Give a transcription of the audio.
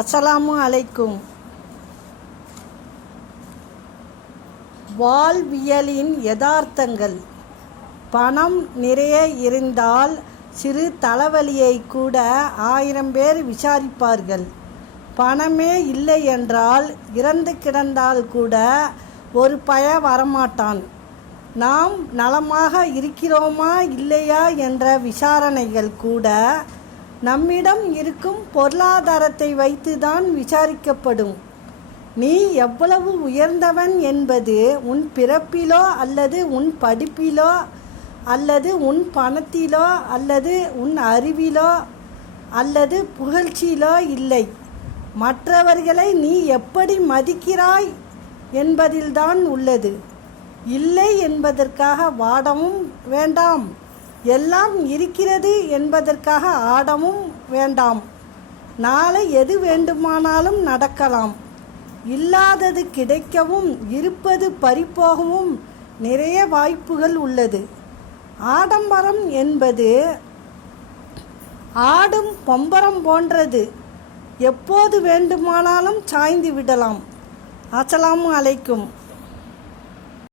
அஸ்ஸலாமு அலைக்கும். வாழ்வியலின் யதார்த்தங்கள். பணம் நிறைய இருந்தால் சிறு தலைவலியை கூட 1000 பேர் விசாரிப்பார்கள். பணமே இல்லை என்றால் இறந்து கிடந்தால் கூட ஒரு பய வரமாட்டான். நாம் நலமாக இருக்கிறோமா இல்லையா என்ற விசாரணைகள் கூட நம்மிடம் இருக்கும் பொருளாதாரத்தை வைத்துதான் விசாரிக்கப்படும். நீ எவ்வளவு உயர்ந்தவன் என்பது உன் பிறப்பிலோ அல்லது உன் படிப்பிலோ அல்லது உன் பணத்திலோ அல்லது உன் அறிவிலோ அல்லது புகழ்ச்சியிலோ இல்லை. மற்றவர்களை நீ எப்படி மதிக்கிறாய் என்பதில்தான் உள்ளது. இல்லை என்பதற்காக வாடவும் வேண்டாம், எல்லாம் இருக்கிறது என்பதற்காக ஆடவும் வேண்டாம். நாளை எது வேண்டுமானாலும் நடக்கலாம். இல்லாதது கிடைக்கவும் இருப்பது பறிபோகவும் நிறைய வாய்ப்புகள் உள்ளது. ஆடம்பரம் என்பது ஆடும் பம்பரம் போன்றது. எப்போது வேண்டுமானாலும் சாய்ந்து விடலாம். அஸ்ஸலாமு அலைக்கும்.